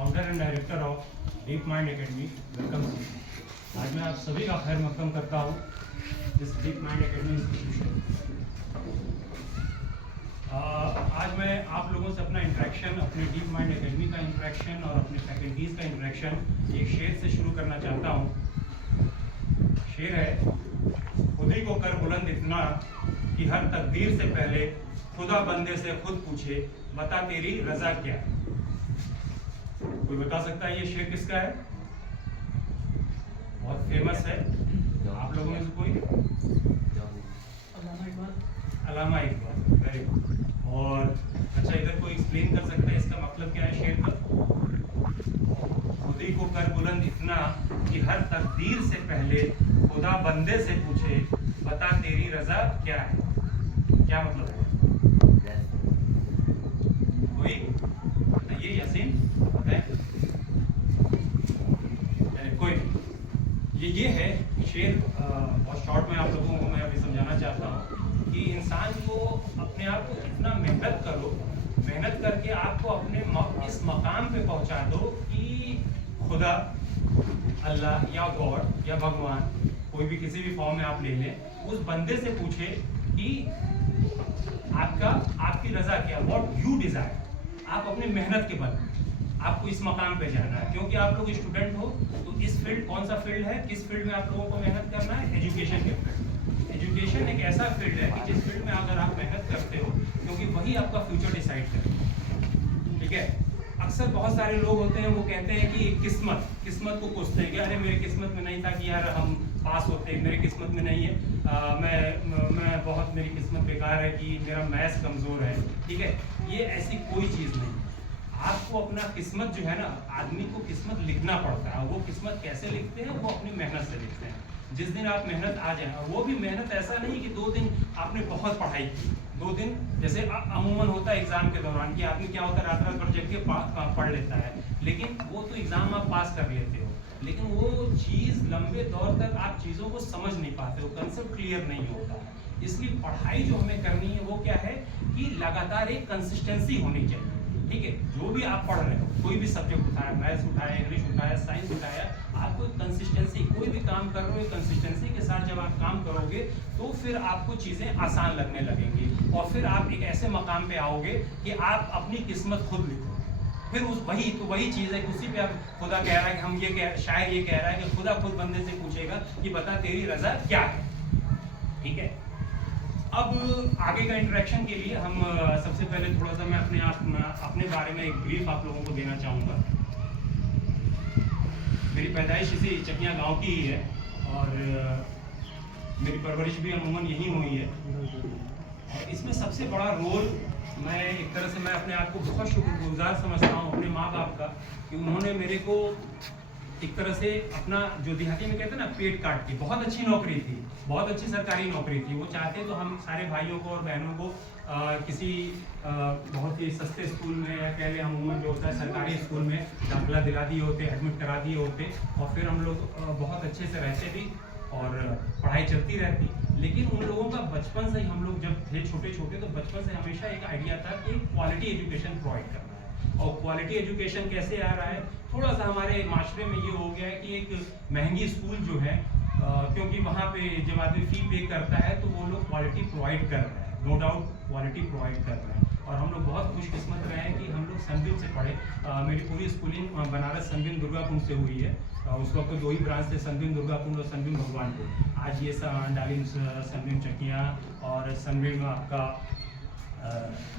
Founder and director of deep mind academy. Welcome. आज मैं आप सभी का खैर मकदम करता हूँ इस डीप माइंड एकेडमी इंस्टीट्यूशन। आज मैं आप लोगों से अपना इंटरेक्शन, अपने डीप माइंड एकेडमी का इंटरेक्शन और अपने फैकल्टीज़ का इंटरेक्शन एक शेर से शुरू करना चाहता हूँ। शेर है, खुद ही को कर बुलंद इतना कि हर तकदीर से पहले खुदा बंदे से खुद पूछे, बता तेरी रजा क्या है। कोई बता सकता है ये शेर किसका है? बहुत फेमस है। आप लोगों में से कोई? अल्लामा इकबाल। Very good. और अच्छा, इधर कोई एक्सप्लेन कर सकता है इसका मतलब क्या है शेर का? खुद ही को कर बुलंद इतना कि हर तकदीर से पहले खुदा बंदे से पूछे, बता तेरी रजा क्या है। क्या मतलब है? कोई ये यासीन बताए? कोई ये है शेर। बहुत शॉर्ट में आप लोगों को मैं अभी समझाना चाहता हूँ कि इंसान को अपने आप को इतना मेहनत करो, मेहनत करके आपको अपने इस मकाम पे पहुंचा दो कि खुदा, अल्लाह या गॉड या भगवान, कोई भी किसी भी फॉर्म में आप ले लें, उस बंदे से पूछे कि आपकी रजा क्या, व्हाट यू डिजायर। आप अपने मेहनत के बल आपको इस मकाम पे जाना है, क्योंकि आप लोग स्टूडेंट हो। तो इस फील्ड, कौन सा फील्ड है, किस फील्ड में आप लोगों को मेहनत करना है? एजुकेशन के फील्ड। एजुकेशन एक ऐसा फील्ड है कि जिस फील्ड में अगर आप मेहनत करते हो, क्योंकि वही आपका फ्यूचर डिसाइड करेगा। ठीक है। अक्सर बहुत सारे लोग होते हैं, वो कहते हैं कि किस्मत को कोसते हैं कि अरे मेरे किस्मत में नहीं था कि यार हम पास होते, मेरे किस्मत में नहीं है, मेरी किस्मत बेकार है कि मेरा मैथ्स कमज़ोर है। ठीक है, ये ऐसी कोई चीज़ नहीं। आपको अपना किस्मत जो है ना, आदमी को किस्मत लिखना पड़ता है। वो किस्मत कैसे लिखते हैं? वो अपनी मेहनत से लिखते हैं। जिस दिन आप मेहनत आ जाए, और वो भी मेहनत ऐसा नहीं कि 2 दिन आपने बहुत पढ़ाई की, 2 दिन जैसे अमूमन होता है एग्जाम के दौरान कि आदमी क्या होता है, रात भर जग के पढ़ लेता है, लेकिन वो तो एग्जाम आप पास कर लेते हो, लेकिन वो चीज़ लंबे दौर तक आप चीज़ों को समझ नहीं पाते हो, कंसेप्ट क्लियर नहीं होता है। इसलिए पढ़ाई जो हमें करनी है वो क्या है कि लगातार एक कंसिस्टेंसी होनी चाहिए। ठीक है, जो भी आप पढ़ रहे हो, कोई भी सब्जेक्ट उठाया, मैथ्स उठाया, इंग्लिश उठाया, साइंस उठाया, आपको कंसिस्टेंसी, कोई भी काम कर रहे हो कंसिस्टेंसी के साथ जब आप काम करोगे तो फिर आपको चीज़ें आसान लगने लगेंगी, और फिर आप एक ऐसे मकाम पे आओगे कि आप अपनी किस्मत खुद लिखो। फिर वही चीज़ है, उसी पे आप खुदा कह रहा है कि हम ये शायर ये कह रहा है कि खुदा खुद बंदे से पूछेगा कि बता तेरी रजा क्या है। ठीक है। अब आगे का इंटरेक्शन के लिए हम सबसे पहले थोड़ा सा मैं अपने बारे में एक ब्रीफ आप लोगों को देना चाहूँगा। मेरी पैदाइश इसी चकिया गांव की ही है, और मेरी परवरिश भी अमूमन यहीं हुई है। और इसमें सबसे बड़ा रोल, मैं एक तरह से मैं अपने आप को बहुत शुक्रगुजार समझता हूँ अपने माँ बाप का, कि उन्होंने मेरे को एक तरह से अपना, जो देहाती में कहते हैं ना, पेट काट के, बहुत अच्छी नौकरी थी, बहुत अच्छी सरकारी नौकरी थी। वो चाहते तो हम सारे भाइयों को और बहनों को किसी बहुत ही सस्ते स्कूल में, या कह लें अमूमन जो होता है सरकारी स्कूल में, दाखिला दिला दिए होते, एडमिट करा दिए होते, और फिर हम लोग बहुत अच्छे से रहते भी और पढ़ाई चलती रहती। लेकिन उन लोगों का बचपन से ही, हम लोग जब थे छोटे तो बचपन से हमेशा एक आइडिया था कि क्वालिटी एजुकेशन प्रोवाइड करना है। और क्वालिटी एजुकेशन कैसे आ रहा है, थोड़ा सा हमारे माशरे में ये हो गया है कि एक महंगी स्कूल जो है, क्योंकि वहाँ पे जब आदमी फी पे करता है तो वो लोग क्वालिटी प्रोवाइड कर रहे हैं, नो डाउट क्वालिटी प्रोवाइड कर रहे हैं। और हम लोग बहुत खुशकिस्मत रहे हैं कि हम लोग सनबीम से पढ़े। मेरी पूरी स्कूलिंग बनारस सनबीम दुर्गाकुंड से हुई है। उस वक्त तो 2 ही ब्रांच थे, सनबीम दुर्गाकुंड और सनबीम भगवानपुर। आज ये डालिम सनबीम चकिया और सनबीम आपका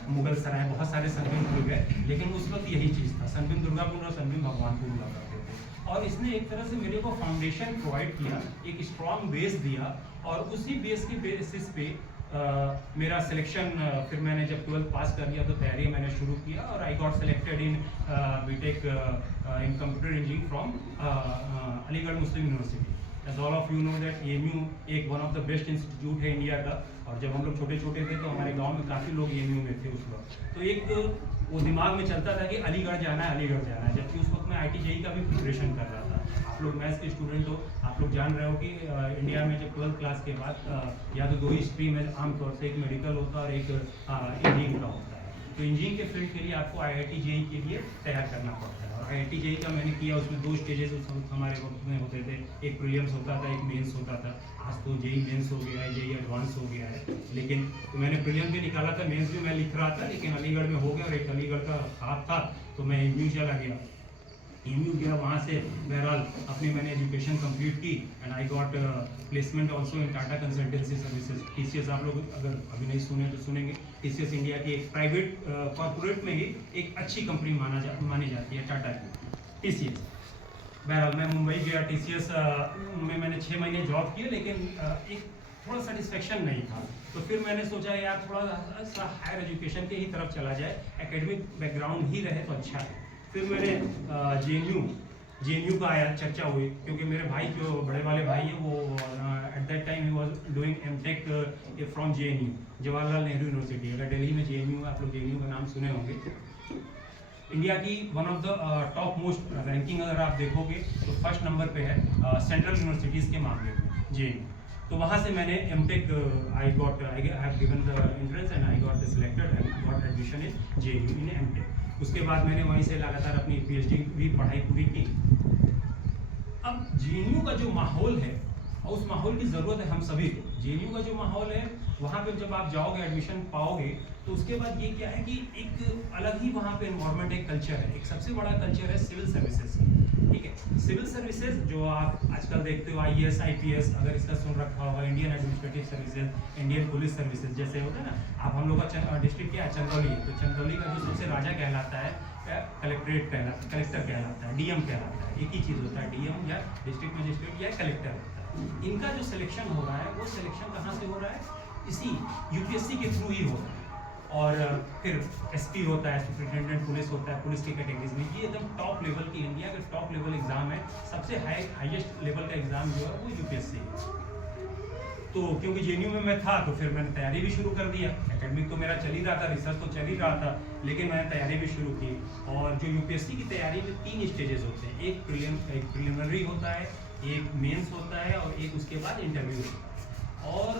मुगल सराय, बहुत सारे सनबीम खुल गए, लेकिन उस वक्त यही चीज़ था, सनबीम दुर्गापुर और सनबीम भगवानपुर हुआ करते थे। और इसने एक तरह से मेरे को फाउंडेशन प्रोवाइड किया, एक स्ट्रॉन्ग बेस दिया, और उसी बेस की बेसिस पे मेरा सिलेक्शन, फिर मैंने जब 12th पास कर लिया तो तैयारी मैंने शुरू किया, और I got selected in BTech in computer engineering from Aligarh Muslim University. As all of you know that AMU एक one of the best institute है इंडिया का। और जब हम लोग छोटे थे तो हमारे गांव में काफ़ी लोग AMU में थे उस वक्त। तो एक वो दिमाग में चलता था कि अलीगढ़ जाना है, जबकि उस वक्त मैं IIT JEE का भी प्रिपरेशन कर रहा था। आप लोग मैथ्स के स्टूडेंट हो, आप लोग जान रहे हो कि इंडिया में जब 12th क्लास के बाद या तो 2 ही स्ट्रीम है आमतौर से, एक मेडिकल होता है और एक इंजीनियरिंग का होता है। तो इंजीनियरिंग के फील्ड के लिए आपको IIT JEE के लिए तैयार करना पड़ता है। और IIT JEE का मैंने किया, उसमें 2 स्टेजेस हमारे वक्त में होते थे, एक प्रीलिम्स होता था, एक मेंस होता था। आज तो JEE मेंस हो गया है, JEE एडवांस हो गया है, लेकिन तो मैंने प्रीलिम्स भी निकाला था, मेंस भी मैं लिख रहा था, लेकिन अलीगढ़ में हो गया और एक अलीगढ़ का साथ था तो मैं MU चला गया। MU गया, वहाँ से बहरहाल अपनी मैंने एजुकेशन कंप्लीट की and I got placement also in Tata consultancy services. TCS आप लोग अगर अभी नहीं सुने तो सुनेंगे। TCS इंडिया की एक प्राइवेट कॉर्पोरेट में ही एक अच्छी कंपनी मानी जाती है टाटा की TCS। बहरहाल मैं मुंबई गया, TCS में मैंने 6 महीने जॉब किए, लेकिन एक थोड़ा सेटिस्फेक्शन नहीं था। तो फिर मैंने सोचा यार थोड़ा सा हायर एजुकेशन के ही तरफ चला जाए, एकेडमिक बैकग्राउंड ही रहे तो अच्छा है। फिर मैंने JNU का आया, चर्चा हुई, क्योंकि मेरे भाई जो बड़े वाले भाई हैं वो at that time he was doing MTech from JNU, Jawaharlal Nehru university. अगर दिल्ली में JNU, आप लोग JNU का नाम सुने होंगे, इंडिया की one of the top most ranking अगर आप देखोगे तो फर्स्ट नंबर पे है सेंट्रल यूनिवर्सिटीज़ के मामले में JNU। तो वहाँ से मैंने MTech I have given the entrance and I got selected and got admission in JNU in MTech। उसके बाद मैंने वहीं से लगातार अपनी PhD भी पढ़ाई पूरी की। अब JNU का जो माहौल है और उस माहौल की ज़रूरत है हम सभी को। JNU का जो माहौल है, वहाँ पे जब आप जाओगे, एडमिशन पाओगे, तो उसके बाद ये क्या है कि एक अलग ही वहाँ पे एनवायरनमेंट, एक कल्चर है। एक सबसे बड़ा कल्चर है सिविल सर्विसेज, ठीक है। सिविल सर्विसेज जो आप आजकल देखते हो, IAS IPS, अगर इसका सुन रखा होगा, Indian administrative services, Indian police services, जैसे होता है ना। आप हम लोग का डिस्ट्रिक्ट क्या है, चंदौली है, तो चंदौली का जो सबसे राजा कहलाता है कलेक्टर कहलाता है, DM कहलाता है। एक ही चीज़ होता है, DM या डिस्ट्रिक्ट मजिस्ट्रेट या कलेक्टर होता है। इनका जो सिलेक्शन हो रहा है, वो सिलेक्शन कहाँ से हो रहा है? इसी UPSC के थ्रू ही हो रहा है। और फिर SP होता है, सुपरिटेंडेंट पुलिस होता है, पुलिस की कैटेगरीज में। ये एकदम टॉप लेवल की, इंडिया का टॉप लेवल एग्जाम है। सबसे हाईएस्ट लेवल का एग्जाम जो है वो UPSC है। तो क्योंकि JNU में मैं था तो फिर मैंने तैयारी भी शुरू कर दिया। एकेडमिक तो मेरा चल ही रहा था, रिसर्च तो चल ही रहा था, लेकिन मैंने तैयारी भी शुरू की। और जो UPSC की तैयारी में 3 स्टेजेस होते हैं, एक प्रिलिमिनरी होता है, एक मेंस होता है और एक उसके बाद इंटरव्यू होता है। और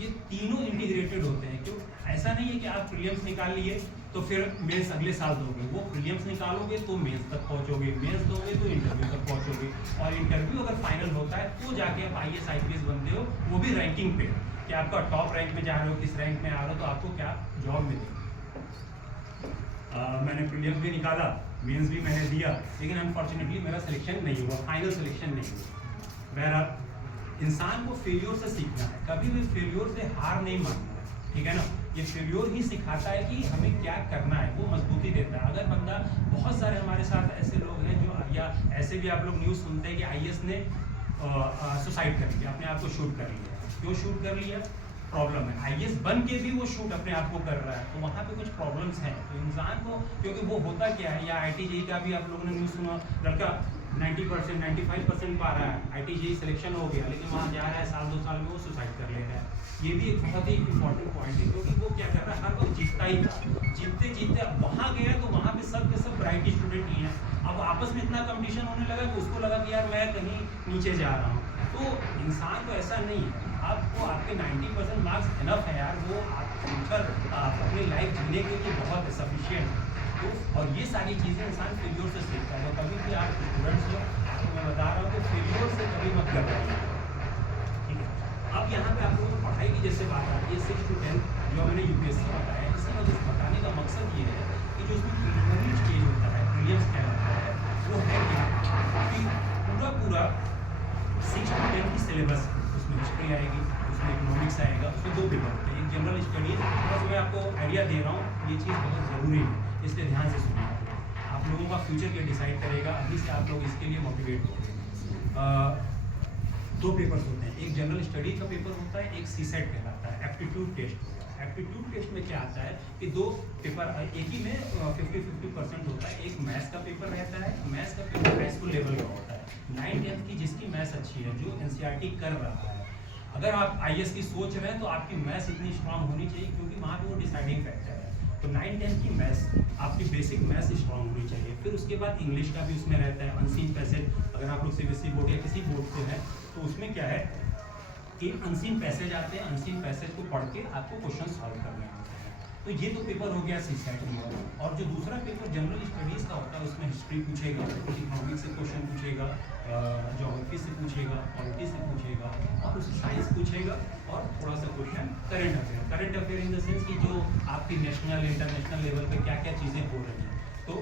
ये तीनों इंटीग्रेटेड होते हैं। क्यों? ऐसा नहीं है कि आप प्रीलिम्स निकाल लिए तो फिर मेंस अगले साल दोगे, वो प्रीलिम्स निकालोगे तो मेंस तक पहुंचोगे, मेंस दोगे तो इंटरव्यू तक पहुंचोगे, और इंटरव्यू अगर फाइनल होता है तो जाके आप IAS IPS बनते हो, वो भी रैंकिंग पे, कि आपका टॉप रैंक में जा रहे हो, किस रैंक में आ रहे हो, तो आपको क्या जॉब मिलेगी। मैंने प्रीलिम्स भी निकाला, मेंस भी मैंने दिया, लेकिन अनफॉर्चुनेटली मेरा सिलेक्शन नहीं हुआ, फाइनल सिलेक्शन नहीं हुआ। बहरहाल इंसान को फेल्योर से सीखना है, कभी भी फेल्योर से हार नहीं मानना है, ठीक है ना। ये फेल्योर ही सिखाता है कि हमें क्या करना है, वो मजबूती देता है। अगर बंदा, बहुत सारे हमारे साथ ऐसे लोग हैं जो, या ऐसे भी आप लोग न्यूज़ सुनते हैं कि IAS ने सुसाइड कर लिया, अपने आप को शूट कर लिया। क्यों शूट कर लिया? प्रॉब्लम है। IAS बन के भी वो शूट अपने आप को कर रहा है, तो वहाँ पे कुछ प्रॉब्लम्स हैं। तो इंसान को, क्योंकि वो होता क्या है, या IIT JEE का भी आप लोगों ने न्यूज़ सुना, लड़का 90% 95% पा रहा है, IIT JEE सिलेक्शन हो गया, लेकिन वहाँ जा रहा है, 1-2 साल में वो सुसाइड कर ले रहा है। ये भी एक बहुत ही इंपॉर्टेंट पॉइंट है, क्योंकि वो क्या कर रहा है, हर वक्त जीतता ही था, जीतते जीतते वहाँ गया तो वहाँ पे सब के सब ब्राइट स्टूडेंट ही हैं। अब आपस में इतना कंपटीशन होने लगा कि उसको लगा कि यार मैं कहीं नीचे जा रहा हूँ। तो इंसान को ऐसा नहीं है, आपको आपके 90% मार्क्स इनफ है यार, वो आप अपनी लाइफ जीने के लिए बहुत सफिशिएंट है। तो और ये सारी चीज़ें इंसान फेल्योर से सीखता है। तो कभी भी आप स्टूडेंट्स हो, तो मैं बता रहा हूँ कि फेल्योर से कभी मत घबराइए, ठीक है। अब यहाँ पे आप लोगों को पढ़ाई की जैसे बात आती है 6 to 10 जो मैंने UPSC बताया, इसमें जो बताने का मकसद ये है कि जो उसमें प्रीलिमिनरी स्टेज होता है, प्रीलिम्स कहलाता है, वो है क्या कि पूरा 6 to 10 की सिलेबस, उसमें हिस्ट्री आएगी, उसमें इकोनॉमिक्स आएगा, उसमें 2 पेपर होते हैं, एक जनरल स्टडीज। बस मैं आपको आइडिया दे रहा हूँ, ये चीज़ बहुत ज़रूरी है, इसलिए ध्यान से सुनिए। आप लोगों का फ्यूचर ये डिसाइड करेगा, अभी से आप लोग इसके लिए मोटिवेट होंगे। 2 पेपर्स होते हैं, एक जनरल स्टडी का पेपर होता है, एक CSET कहलाता है, एप्टीट्यूड टेस्ट होता है। एप्टीट्यूड टेस्ट में क्या आता है कि 2 पेपर एक ही में 50-50% होता है। एक मैथ्स का पेपर रहता है, मैथ्स का पेपर हाई स्कूल लेवल का होता है, 9th-10th की जिसकी मैथ्स अच्छी है, जो NCERT कर रहा है। अगर आप IAS की सोच रहे हैं तो आपकी मैथ्स इतनी स्ट्रांग होनी चाहिए, क्योंकि वहाँ पे वो डिसाइडिंग फैक्टर है। तो 9-10 की मैथ्स, आपकी बेसिक मैथ्स स्ट्रांग होनी चाहिए। फिर उसके बाद इंग्लिश का भी उसमें रहता है, अनसीन पैसेज। अगर आप लोग CBSE बोर्ड या किसी बोर्ड से हैं तो उसमें क्या है कि अनसीन पैसेज आते हैं, अनसीन पैसेज को पढ़ के आपको क्वेश्चन सॉल्व करने होते हैं। तो ये तो पेपर हो गया सीसैट का। और जो दूसरा पेपर जनरल स्टडीज़ का होता है उसमें हिस्ट्री पूछेगा, इकोनॉमिक्स से क्वेश्चन पूछेगा, ज्योग्राफी से पूछेगा, पॉलिटी से पूछेगा और उससे साइंस पूछेगा और थोड़ा सा question current affair. Current affair in the sense कि जो आपकी नेशनल इंटरनेशनल लेवल पे क्या क्या चीज़ें हो रही हैं, तो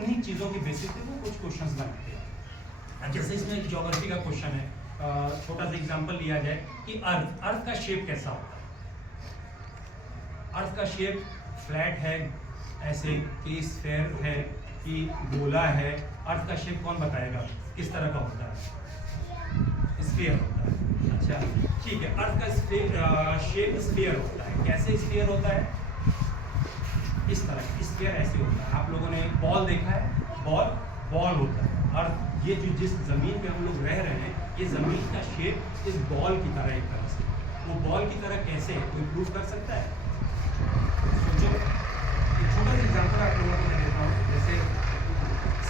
उन्हीं चीज़ों के बेसिस पे वो कुछ क्वेश्चंस बनाते हैं। जैसे इसमें ज्योग्राफी का क्वेश्चन है, छोटा सा एग्जांपल लिया जाए कि अर्थ का शेप कैसा होता है। अर्थ का शेप फ्लैट है ऐसे कि स्फेयर है कि गोला है, अर्थ का शेप कौन बताएगा किस तरह का होता है? स्फीयर होता है। अच्छा ठीक है, अर्थ का शेप स्फीयर होता है। कैसे स्फीयर होता है? इस तरह स्फीयर ऐसे होता है। आप लोगों ने बॉल देखा है, बॉल होता है। अर्थ ये जो जिस जमीन पे हम लोग रह रहे हैं, ये जमीन का शेप इस बॉल की तरह एक तरह से। वो बॉल की तरह कैसे है, कोई प्रूफ कर सकता है? सोचो, एक छोटा सा एग्जाम्पल आप लोगों को मैं देता हूँ। जैसे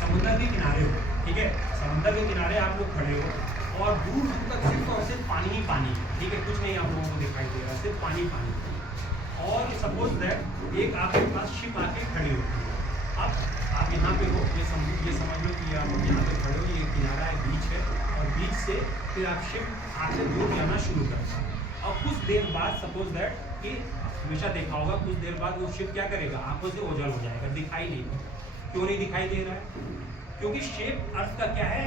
समुद्र के किनारे हो, ठीक है, समुद्र के किनारे आप लोग खड़े हो और दूर दूर तक सिर्फ और सिर्फ पानी ही पानी है, ठीक है, कुछ नहीं आप लोगों को दिखाई दे रहा, सिर्फ पानी पानी। और सपोज दैट एक आपके पास शिप आके खड़ी होती है। अब आप यहाँ पे हो, ये समझ लो कि आप यहाँ पे खड़े हो, ये किनारा है, बीच है, और बीच से फिर आप शिप आपसे दूर जाना शुरू करते हैं। और कुछ देर बाद सपोज दैट कि हमेशा देखा होगा, कुछ देर बाद वो शिप क्या करेगा, आंखों से ओझल हो जाएगा, दिखाई नहीं। क्यों नहीं दिखाई दे रहा है? क्योंकि शेप अर्थ का क्या है,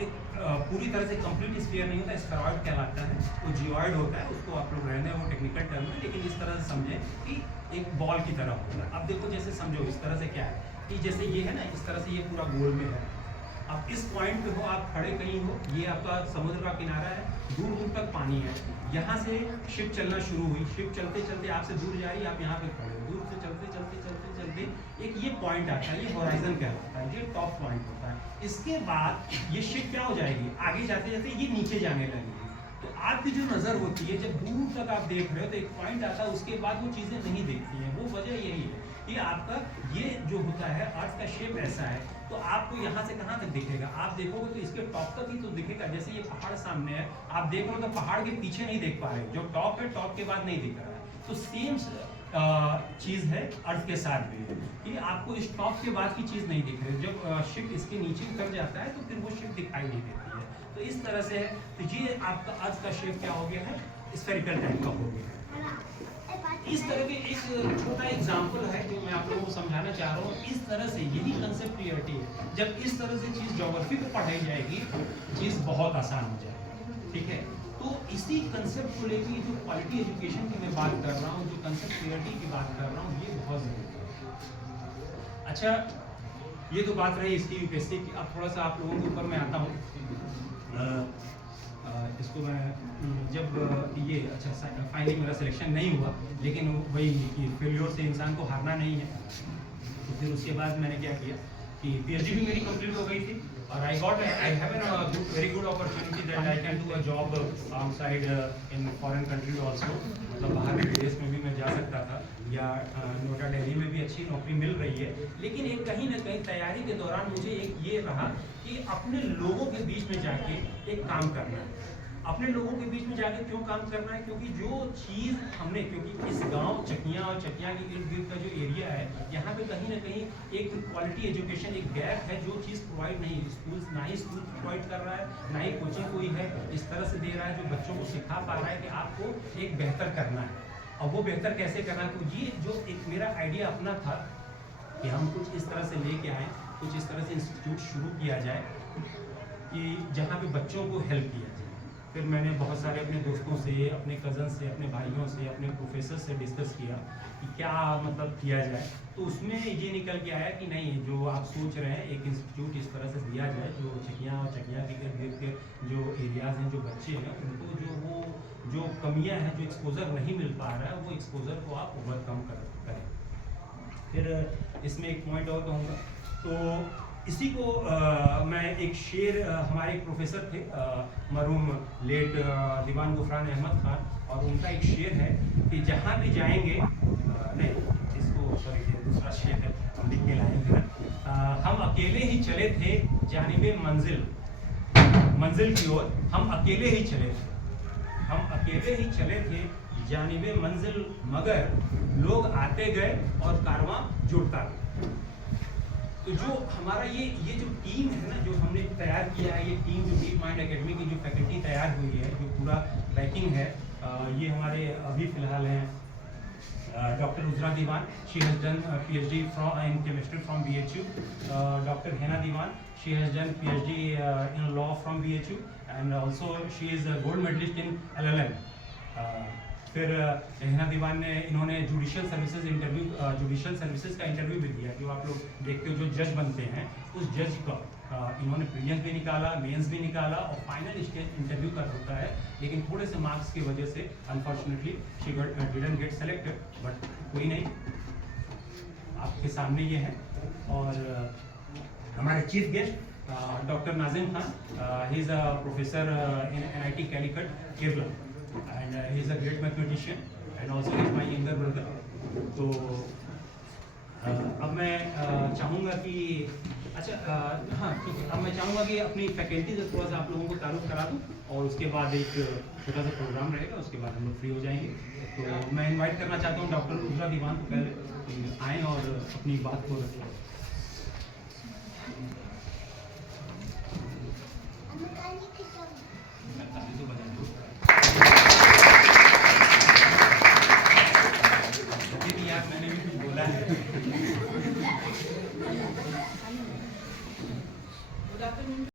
एक पूरी तरह से कंप्लीट स्फीयर नहीं होता, स्फेरॉइड कहलाता है, वो जियोइड होता है, उसको आप लोग रहने वो टेक्निकल टर्म है, लेकिन इस तरह से समझें कि एक बॉल की तरह होता है। अब देखो जैसे समझो इस तरह से क्या है कि जैसे ये है ना, इस तरह से ये पूरा गोल में है। अब इस पॉइंट पे हो, आप खड़े कहीं हो, ये आपका समुद्र का किनारा है, दूर दूर तक पानी है, यहाँ से शिप चलना शुरू हुई, शिप चलते चलते आपसे दूर जा रही है, आप यहाँ पे खड़े हो, दूर से चलते चलते चलते चलते एक ये पॉइंट आता है, ये होराइजन कहलाता है, ये टॉप पॉइंट होता है। इसके बाद ये शिप क्या हो जाएगी, आगे जाते जाते ये नीचे जाने लगेगी। तो आपकी जो नज़र होती है, जब दूर तक आप देख रहे हो तो एक पॉइंट आता है, उसके बाद वो चीज़ें नहीं दिखती हैं। वो वजह यही है कि आपका ये जो होता है अर्थ का शेप ऐसा है, तो आपको यहाँ से कहाँ तक दिखेगा, आप देखोगे तो इसके टॉप तक ही तो दिखेगा। जैसे ये पहाड़ सामने है, आप देख रहे हो तो पहाड़ के पीछे नहीं देख पा रहे, जो टॉप है टॉप के बाद नहीं दिख रहा है। तो सेम चीज़ है अर्थ के साथ भी, कि आपको इस टॉप के बाद की चीज़ नहीं दिख रही। जब शिप इसके नीचे उतर जाता है तो फिर वो शिप दिखाई नहीं देती है। तो इस तरह से है। तो ये आपका अर्थ का शेप क्या हो गया है, स्फेरिकल टाइप का हो गया है। इस तरह के एक छोटा एग्जाम्पल है जो मैं आप लोगों को समझाना चाह रहा हूँ। इस तरह से यही कंसेप्ट क्लियरिटी है। जब इस तरह से चीज़ ज्योग्राफी पे पढ़ाई जाएगी, चीज़ बहुत आसान हो जाएगी, ठीक है। तो इसी कंसेप्ट को लेकर जो क्वालिटी एजुकेशन की मैं बात कर रहा हूँ, जो कंसेप्ट क्लियरिटी की बात कर रहा हूँ, ये बहुत ज़रूरी है। अच्छा, ये तो बात रही इसकी यूपीएससी की। अब थोड़ा सा आप लोगों के ऊपर मैं आता हूँ। इसको मैं जब ये अच्छा फाइनली मेरा सिलेक्शन नहीं हुआ, लेकिन वही कि फेल्योर से इंसान को हारना नहीं है। तो फिर उसके बाद मैंने क्या किया कि पीएचडी भी मेरी कंप्लीट हो गई थी, और I have an very good opportunity that I can do a job outside in foreign country also. मतलब बाहर के विदेश में भी मैं जा सकता था, या नोएडा दिल्ली में भी अच्छी नौकरी मिल रही है। लेकिन एक कहीं ना कहीं तैयारी के दौरान मुझे एक ये रहा कि अपने लोगों के बीच में जाके एक काम करना है। अपने लोगों के बीच में जाके क्यों काम करना है, क्योंकि जो चीज़ हमने, क्योंकि इस गांव चकिया और चकिया के इर्द गिर्द का जो एरिया है, यहाँ पे कहीं ना कहीं एक क्वालिटी एजुकेशन, एक गैप है, जो चीज़ प्रोवाइड नहीं, स्कूल ना ही स्कूल प्रोवाइड कर रहा है, ना ही कोचिंग कोई है इस तरह से दे रहा है जो बच्चों को सिखा पा रहा है कि आपको एक बेहतर करना है। और वो बेहतर कैसे करना है, तो ये जो एक मेरा आइडिया अपना था कि हम कुछ इस तरह से लेके आए, कुछ इस तरह से इंस्टीट्यूट शुरू किया जाए कि जहाँ पे बच्चों को हेल्प किया जाए। फिर मैंने बहुत सारे अपने दोस्तों से, अपने कज़न से, अपने भाइयों से, अपने प्रोफेसर से डिस्कस किया कि क्या मतलब किया जाए। तो उसमें ये निकल के आया कि नहीं, जो आप सोच रहे हैं एक इंस्टीट्यूट इस तरह से दिया जाए जो चकिया और चकिया के इर्द गिर्द के जो एरियाज़ हैं, जो बच्चे हैं, उनको जो कमियां हैं, जो एक्सपोजर नहीं मिल पा रहा है, वो एक्सपोजर को आप ओवरकम करें। फिर इसमें एक पॉइंट और कहूँगा, तो इसी को मैं एक शेर, हमारे एक प्रोफेसर थे मरहूम लेट दीवान गुफरान अहमद खान, और उनका एक शेर है कि जहाँ भी जाएंगे, नहीं इसको सॉरी दूसरा शेर है, हम लिख के लाएंगे ना, हम अकेले ही चले थे जानिबे मंजिल की ओर, हम अकेले ही चले थे, हम अकेले ही चले थे जानिबे मंजिल मगर लोग आते गए और कारवां जुड़ता गया। तो जो हमारा ये जो टीम है ना, जो हमने तैयार किया है, ये टीम जो डीप माइंड एकेडमी की जो फैकल्टी तैयार हुई है, जो पूरा बैकिंग है, ये हमारे अभी फिलहाल हैं doctor Uzra Diwan, she has done PhD in chemistry from BHU, doctor Hena Diwan, she has done PhD in law from BHU and also she is gold medalist in LLM। फिर हेना दीवान ने, इन्होंने जुडिशियल सर्विसेज का इंटरव्यू भी दिया। जो आप लोग देखते हो जो जज बनते हैं, उस जज का इन्होंने प्रीलिम्स भी निकाला, मेंस भी निकाला और फाइनल स्टेज इंटरव्यू का होता है। लेकिन थोड़े से मार्क्स की वजह से unfortunately she didn't get selected, but कोई नहीं, आपके सामने ये है। और हमारे chief guest doctor Nazim Khan, he is a professor in NIT Calicut, Kerala, and he is a great mathematician and also he is my younger brother। तो अब मैं चाहूँगा कि हाँ ठीक है, अब मैं चाहूँगा कि अपनी फैकल्टी से थोड़ा सा आप लोगों को तारुफ करा दूँ और उसके बाद एक छोटा सा प्रोग्राम रहेगा, उसके बाद हम लोग फ्री हो जाएंगे। तो मैं इनवाइट करना चाहता हूँ डॉक्टर उजरा दीवान को, पहले आएँ और अपनी बात को रखें।